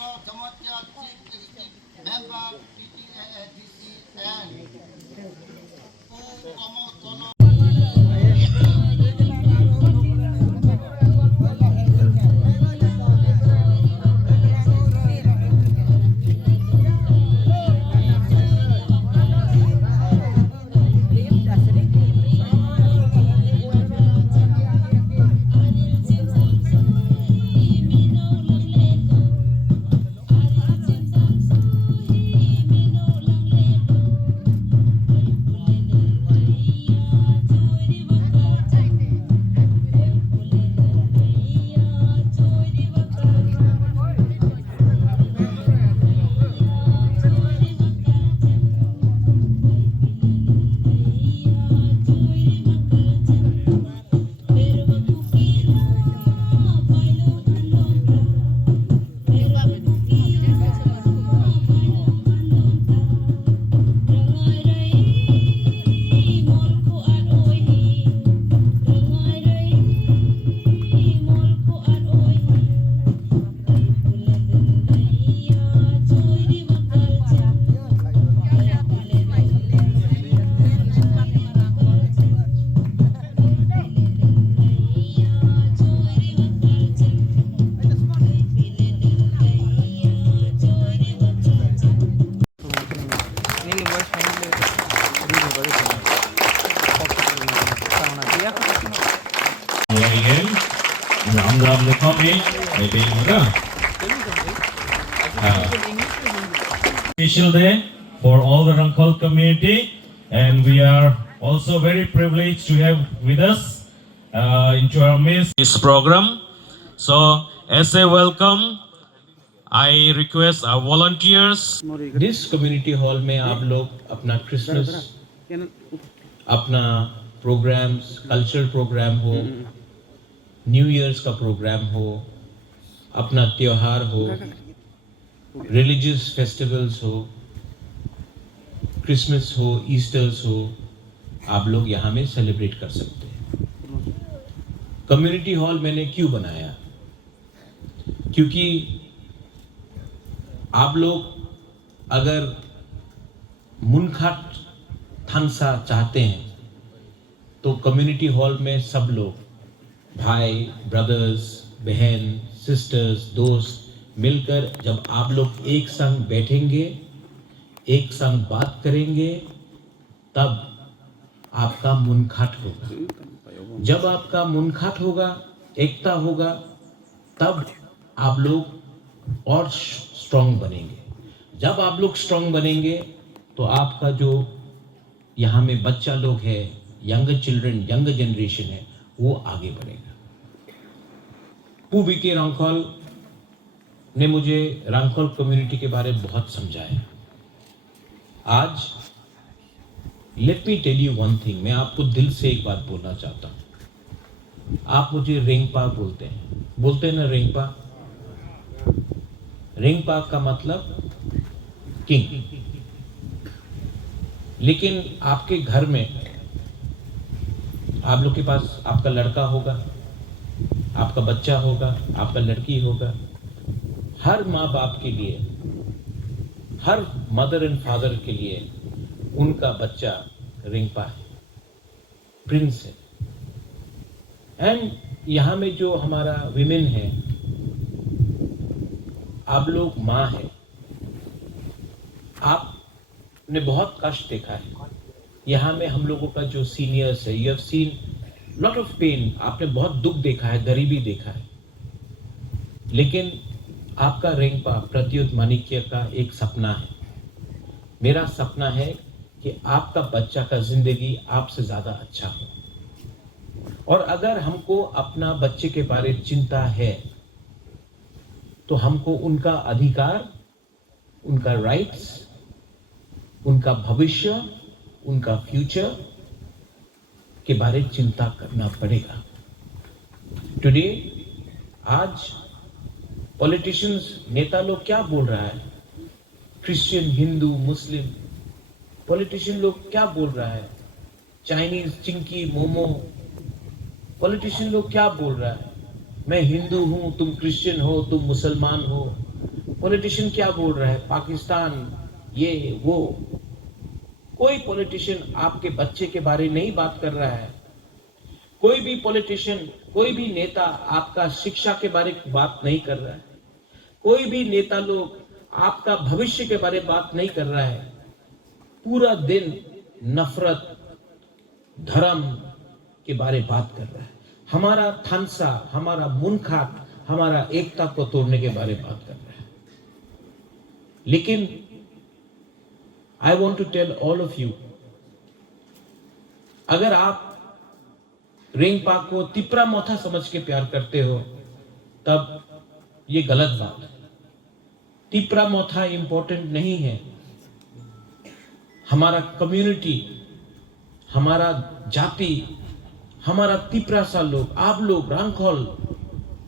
Jamatiyat Chief Executive Member PTADC and Promote Kono. Special day for all the Rangkol community, and we are also very privileged to have with us into our midst this program. So as a welcome, I request our volunteers. This community hall में आप लोग अपना Christmas, अपना programmes, cultural programme हो, new years का programme हो, अपना त्योहार हो, रिलीजियस फेस्टिवल्स हो, क्रिसमस हो, ईस्टर्स हो, आप लोग यहाँ में सेलिब्रेट कर सकते हैं। कम्युनिटी हॉल मैंने क्यों बनाया? क्योंकि आप लोग अगर मुनखाट थानसा चाहते हैं तो कम्युनिटी हॉल में सब लोग भाई, ब्रदर्स, बहन, सिस्टर्स, दोस्त मिलकर जब आप लोग एक संग बैठेंगे, एक संग बात करेंगे, तब आपका मुनखाट होगा। जब आपका मुनखाट होगा, एकता होगा, तब आप लोग और स्ट्रॉन्ग बनेंगे। जब आप लोग स्ट्रॉन्ग बनेंगे तो आपका जो यहाँ में बच्चा लोग है, यंग चिल्ड्रन, यंग जनरेशन है, वो आगे बढ़ेगा। पूबी के रांखोल ने मुझे रांखोल कम्युनिटी के बारे में बहुत समझाया। आज let me tell you one thing, मैं आपको दिल से एक बात बोलना चाहता हूँ। आप मुझे रेंगपा बोलते हैं ना, रेंगपा। रेंगपा का मतलब किंग। लेकिन आपके घर में आप लोग के पास आपका लड़का होगा, आपका बच्चा होगा, आपका लड़की होगा। हर माँ बाप के लिए, हर मदर एंड फादर के लिए उनका बच्चा रिंगपा है, प्रिंस है। एंड यहाँ में जो हमारा विमेन है, आप लोग माँ है। आपने बहुत कष्ट देखा है। यहाँ में हम लोगों का जो सीनियर्स है, you have seen lot of pain. आपने बहुत दुख देखा है, गरीबी देखा है। लेकिन आपका रेंगपा प्रत्युत माणिक्य का एक सपना है। मेरा सपना है कि आपका बच्चा का जिंदगी आपसे ज्यादा अच्छा हो। और अगर हमको अपना बच्चे के बारे में चिंता है तो हमको उनका अधिकार, उनका राइट्स, उनका भविष्य, उनका फ्यूचर के बारे में चिंता करना पड़ेगा। टुडे, आज पॉलिटिशियंस, नेता लोग क्या बोल रहा है? क्रिश्चियन, हिंदू, मुस्लिम पॉलिटिशियन लोग क्या बोल रहा है? चाइनीज, चिंकी, मोमो पॉलिटिशियन लोग क्या बोल रहा है? मैं हिंदू हूं, तुम क्रिश्चियन हो, तुम मुसलमान हो। पॉलिटिशियन क्या बोल रहा है, पाकिस्तान ये वो, कोई पॉलिटिशियन आपके बच्चे के बारे में नहीं बात कर रहा है। कोई भी पॉलिटिशियन, कोई भी नेता आपका शिक्षा के बारे में बात नहीं कर रहा है। कोई भी नेता लोग आपका भविष्य के बारे में बात नहीं कर रहा है। पूरा दिन नफरत, धर्म के बारे में बात कर रहा है। हमारा थानसा, हमारा मुनखात, हमारा एकता को तोड़ने के बारे में बात कर रहा है। लेकिन I want to tell all of you, अगर आप रेंगपा को तिपरा मोथा समझ के प्यार करते हो तब ये गलत बात है। तिपरा मोथा इंपॉर्टेंट नहीं है। हमारा कम्युनिटी, हमारा जाति, हमारा तिपरा सा लोग, आप लोग, रांखोल,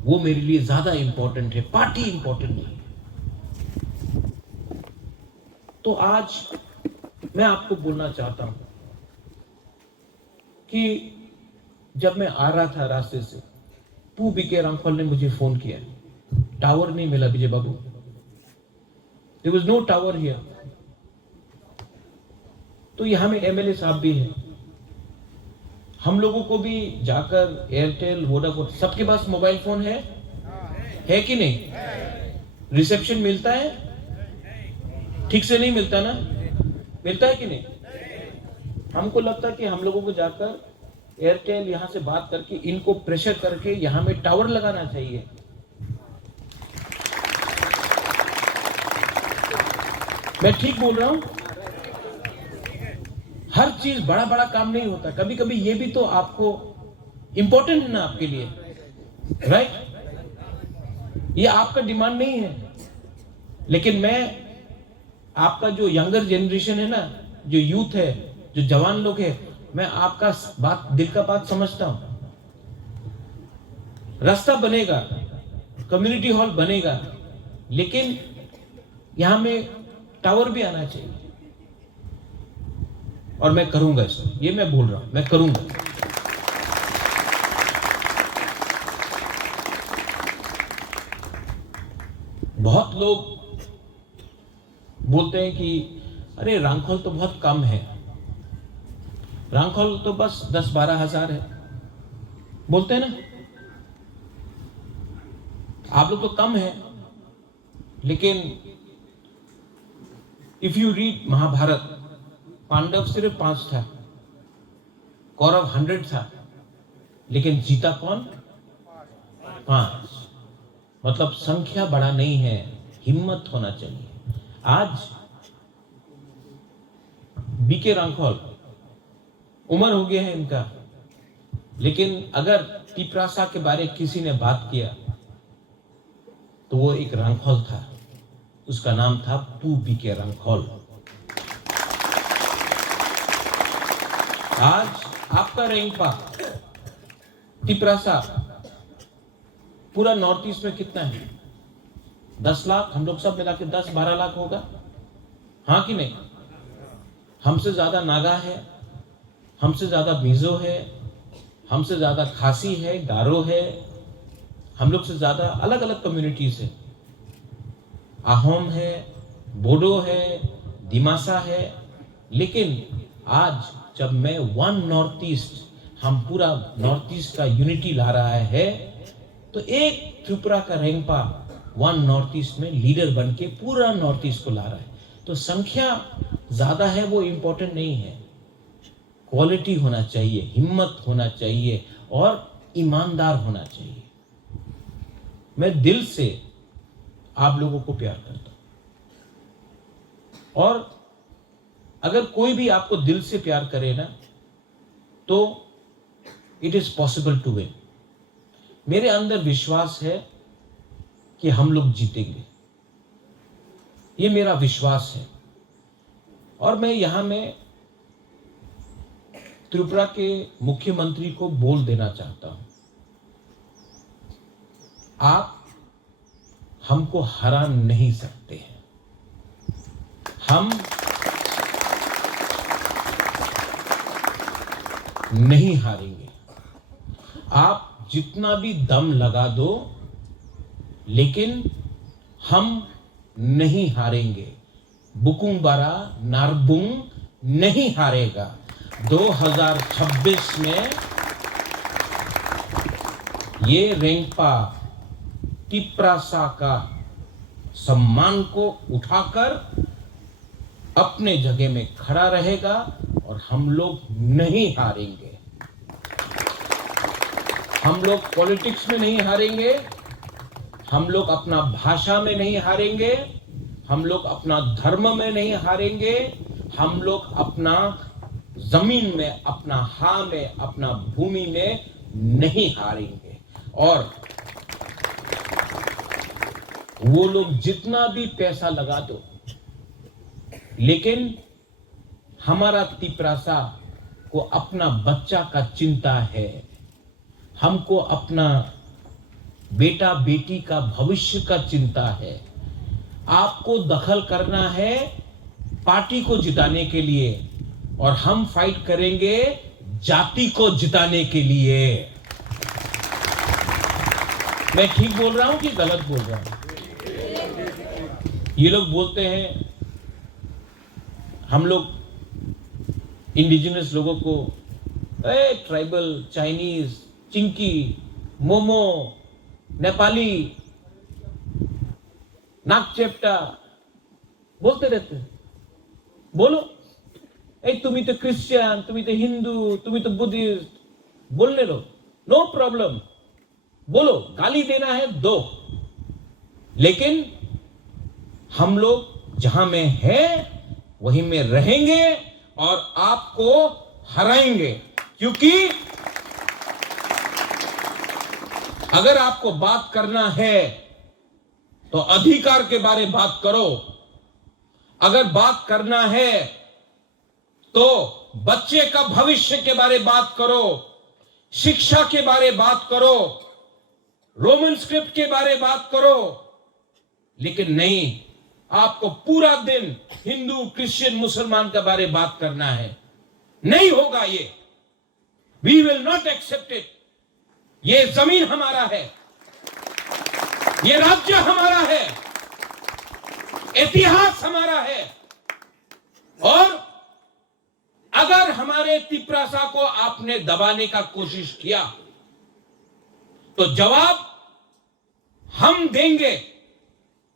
वो मेरे लिए ज्यादा इंपॉर्टेंट है, पार्टी इंपॉर्टेंट है। तो आज मैं आपको बोलना चाहता हूं कि जब मैं आ रहा था रास्ते से, पू बीके रांखोल ने मुझे फोन किया। टावर नहीं मिला Vijay Babu, there was no tower here. तो यहां में एमएलए साहब भी हैं, हम लोगों को भी जाकर एयरटेल, वोडाफोन, सबके पास मोबाइल फोन है कि नहीं? रिसेप्शन मिलता है? ठीक से नहीं मिलता ना? मिलता है कि नहीं? हमको लगता है कि हम लोगों को जाकर एयरटेल यहां से बात करके इनको प्रेशर करके यहां में टावर लगाना चाहिए। मैं ठीक बोल रहा हूं? हर चीज बड़ा बड़ा काम नहीं होता, कभी कभी ये भी तो आपको इंपॉर्टेंट है ना आपके लिए, राइट? ये आपका डिमांड नहीं है, लेकिन मैं आपका जो यंगर जनरेशन है ना, जो यूथ है, जो जवान लोग है, मैं आपका बात, दिल का बात समझता हूं। रास्ता बनेगा, कम्युनिटी हॉल बनेगा, लेकिन यहां में टावर भी आना चाहिए। और मैं करूंगा इसको, ये मैं बोल रहा हूं, मैं करूंगा। बहुत लोग बोलते हैं कि अरे रांखोल तो बहुत कम है, रांखोल तो बस 10-12 हजार है, बोलते हैं ना, आप लोग तो कम है। लेकिन if you read Mahabharat, Pandav सिर्फ 5 था, कौरव 100 था, लेकिन जीता कौन? 5। मतलब संख्या बड़ा नहीं है, हिम्मत होना चाहिए। आज बीके रांखोल, उम्र हो गया है इनका, लेकिन अगर तिपरासा के बारे में किसी ने बात किया तो वो एक रांखोल था, उसका नाम था पू बीके रांखोल। आज आपका रेंगपा, तिपरासा, पूरा नॉर्थ ईस्ट में कितना है? 10 लाख, हम लोग सब मिला के 10-12 लाख होगा, हाँ कि नहीं? हमसे ज्यादा नागा है, हमसे ज्यादा मिजो है, हमसे ज्यादा खासी है, गारो है, हम लोग से ज्यादा अलग अलग कम्युनिटीज है, आहोम है, बोडो है, दिमासा है। लेकिन आज जब मैं वन नॉर्थ ईस्ट, हम पूरा नॉर्थ ईस्ट का यूनिटी ला रहा है, तो एक त्रिपुरा का रेंगपा वन नॉर्थ ईस्ट में लीडर बन के पूरा नॉर्थ ईस्ट को ला रहा है। तो संख्या ज्यादा है वो इंपॉर्टेंट नहीं है, क्वालिटी होना चाहिए, हिम्मत होना चाहिए और ईमानदार होना चाहिए। मैं दिल से आप लोगों को प्यार करता हूं, और अगर कोई भी आपको दिल से प्यार करे ना, तो it is possible to win. मेरे अंदर विश्वास है कि हम लोग जीतेंगे, ये मेरा विश्वास है। और मैं यहां में त्रिपुरा के मुख्यमंत्री को बोल देना चाहता हूं, आप हमको हरा नहीं सकते हैं। हम नहीं हारेंगे। आप जितना भी दम लगा दो, लेकिन हम नहीं हारेंगे। बुकुंबारा नारबुंग नहीं हारेगा। 2026 में ये रेंगपा तिप्रासा का सम्मान को उठाकर अपने जगह में खड़ा रहेगा और हम लोग नहीं हारेंगे। हम लोग पॉलिटिक्स में नहीं हारेंगे, हम लोग अपना भाषा में नहीं हारेंगे, हम लोग अपना धर्म में नहीं हारेंगे, हम लोग अपना जमीन में, अपना हा में, अपना भूमि में नहीं हारेंगे। और वो लोग जितना भी पैसा लगा दो, लेकिन हमारा तिप्रासा को अपना बच्चा का चिंता है, हमको अपना बेटा बेटी का भविष्य का चिंता है। आपको दखल करना है पार्टी को जिताने के लिए और हम फाइट करेंगे जाति को जिताने के लिए। मैं ठीक बोल रहा हूं कि गलत बोल रहा हूं? ये लोग बोलते हैं हम लोग इंडिजिनस लोगों को ट्राइबल, चाइनीज, चिंकी, मोमो, नेपाली, नाकचेप्टा बोलते रहते हैं। बोलो, तुम्हें तो क्रिश्चियन, तुम्हें तो हिंदू, तुम्हें तो बुद्धिस्ट, बोलने लो, नो प्रॉब्लम, बोलो, गाली देना है दो, लेकिन हम लोग जहां में है वहीं में रहेंगे और आपको हराएंगे। क्योंकि अगर आपको बात करना है तो अधिकार के बारे में बात करो, अगर बात करना है तो बच्चे का भविष्य के बारे में बात करो, शिक्षा के बारे में बात करो, रोमन स्क्रिप्ट के बारे में बात करो। लेकिन नहीं, आपको पूरा दिन हिंदू, क्रिश्चियन, मुसलमान के बारे में बात करना है। नहीं होगा ये। We will not accept it. ये जमीन हमारा है, ये राज्य हमारा है, इतिहास हमारा है। और अगर हमारे तिप्रासा को आपने दबाने का कोशिश किया तो जवाब हम देंगे,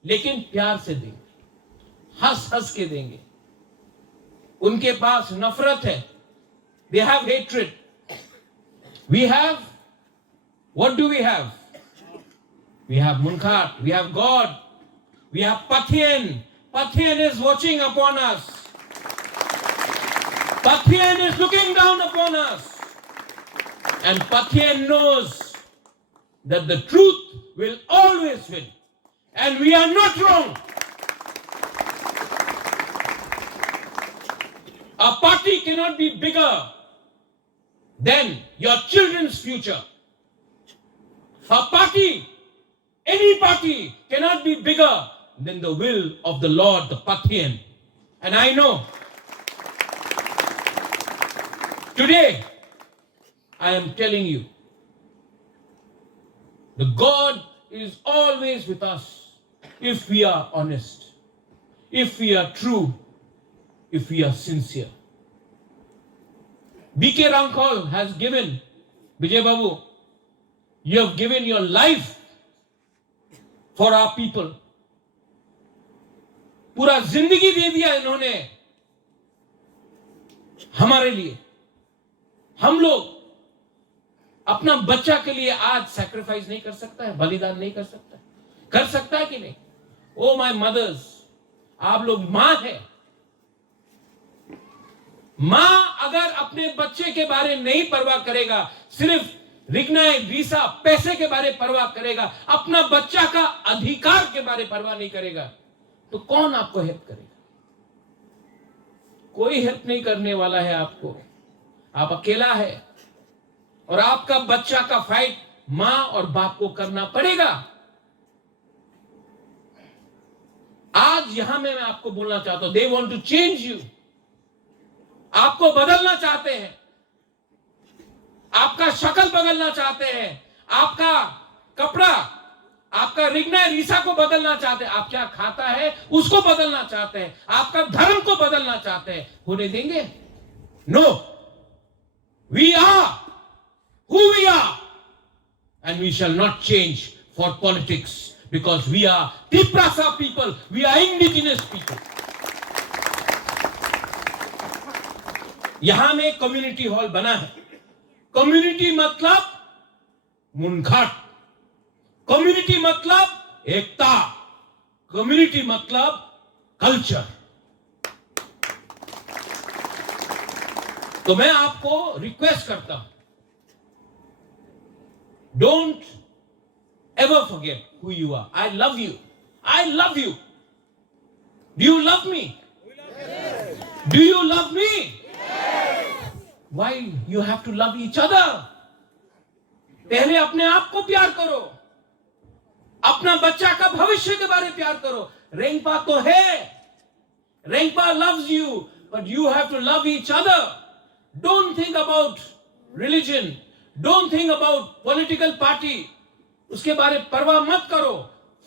लेकिन प्यार से देंगे, हंस हंस के देंगे। उनके पास नफरत है, they have hatred. We have, what do we have? We have Munkhat, we have God, we have Pathian. Pathian is watching upon us. Pathian is looking down upon us. And Pathian knows that the truth will always win. And we are not wrong. A party cannot be bigger than your children's future. A party, any party, cannot be bigger than the will of the Lord, the Pathian. And I know today I am telling you, the God is always with us if we are honest, if we are true, if we are sincere. B.K. Ramkal has given, Vijay Babu, you have given your life for our people. पूरा जिंदगी दे दिया इन्होंने हमारे लिए। हम लोग अपना बच्चा के लिए आज सैक्रिफाइस नहीं कर सकता है, बलिदान नहीं कर सकता है? कर सकता है कि नहीं? ओ माय मदर्स, आप लोग मां है। मां अगर अपने बच्चे के बारे नहीं परवाह करेगा, सिर्फ रिग्नाई, वीसा, पैसे के बारे परवाह करेगा, अपना बच्चा का अधिकार के बारे परवाह नहीं करेगा, तो कौन आपको हेल्प करेगा? कोई हेल्प नहीं करने वाला है आपको। आप अकेला है और आपका बच्चा का फाइट मां और बाप को करना पड़ेगा। आज यहां में मैं आपको बोलना चाहता हूं, they want to change you. आपको बदलना चाहते हैं, आपका शक्ल बदलना चाहते हैं, आपका कपड़ा, आपका रिग्ना रीसा को बदलना चाहते हैं, आप क्या खाता है उसको बदलना चाहते हैं, आपका धर्म को बदलना चाहते हैं, होने देंगे? No, we are who we are and we shall not change for politics because we are Tiprasa people, we are indigenous people. यहां में कम्युनिटी हॉल बना है। कम्युनिटी मतलब मुनघाट, कम्युनिटी मतलब एकता, कम्युनिटी मतलब कल्चर। तो मैं आपको रिक्वेस्ट करता हूं, don't ever forget who you are. I love you, I love you. Do you love me? Do you love me? Why you have to love each other? पहले अपने आप को प्यार करो, अपना बच्चा का भविष्य के बारे में प्यार करो। रेंगपा तो है, रेंगपा loves you, but you have to love each other. Don't think about religion, don't think about political party. उसके बारे में परवाह मत करो।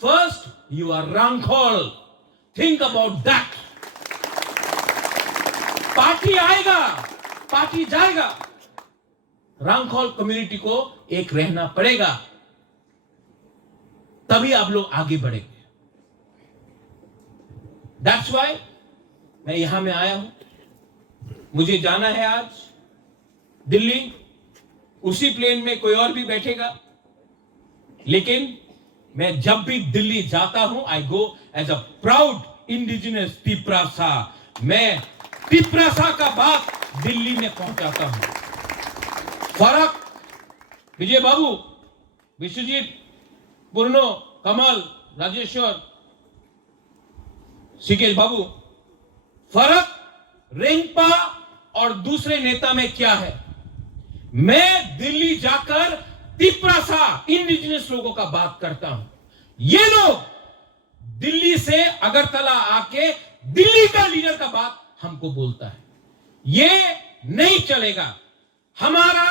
First, you are Rangkhol. Think about that. Party आएगा, पार्टी जाएगा, रांगखोल कम्युनिटी को एक रहना पड़ेगा, तभी आप लोग आगे बढ़ेंगे। That's why मैं यहां में आया हूं। मुझे जाना है आज दिल्ली, उसी प्लेन में कोई और भी बैठेगा, लेकिन मैं जब भी दिल्ली जाता हूं, I go as a proud indigenous Tiprasa. मैं तिप्रासा का बात दिल्ली में पहुंचाता हूं। फरक, विजय बाबू, विश्वजीत, पूर्णो, कमल, राजेश्वर, सिकेश बाबू, फर्क रेंगपा और दूसरे नेता में क्या है? मैं दिल्ली जाकर तिप्रासा इंडिजिनस लोगों का बात करता हूं। ये लोग दिल्ली से अगरतला आके दिल्ली का लीडर का बात हमको बोलता है। ये नहीं चलेगा। हमारा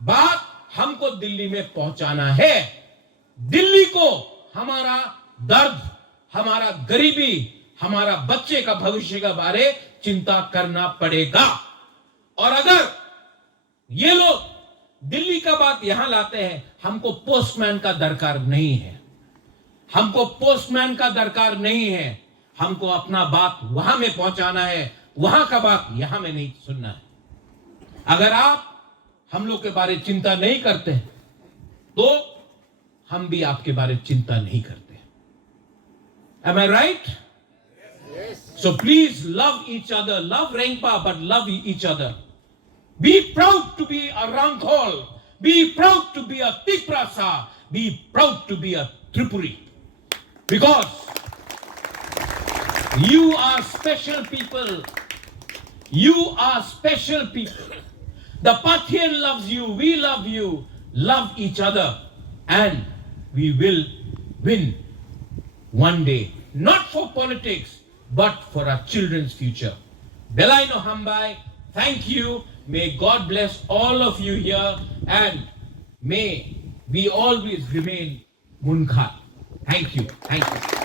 बात हमको दिल्ली में पहुंचाना है। दिल्ली को हमारा दर्द, हमारा गरीबी, हमारा बच्चे का भविष्य का बारे चिंता करना पड़ेगा। और अगर ये लोग दिल्ली का बात यहां लाते हैं, हमको पोस्टमैन का दरकार नहीं है। हमको पोस्टमैन का दरकार नहीं है। हमको अपना बात वहां में पहुंचाना है, वहां का बात यहां में नहीं सुनना है। अगर आप हम लोग के बारे चिंता नहीं करते तो हम भी आपके बारे चिंता नहीं करते। Am I right? Yes. So please love each other. Love Rengpa, but love each other. Be proud to be a Rangkhol. Be proud to be a Tiprasa. Be proud to be a Tripuri. Because you are special people. You are special people. The Pathian loves you. We love you. Love each other. And we will win one day. Not for politics, but for our children's future. Belaino Hambai, thank you. May God bless all of you here. And may we always remain Munkhat. Thank you. Thank you.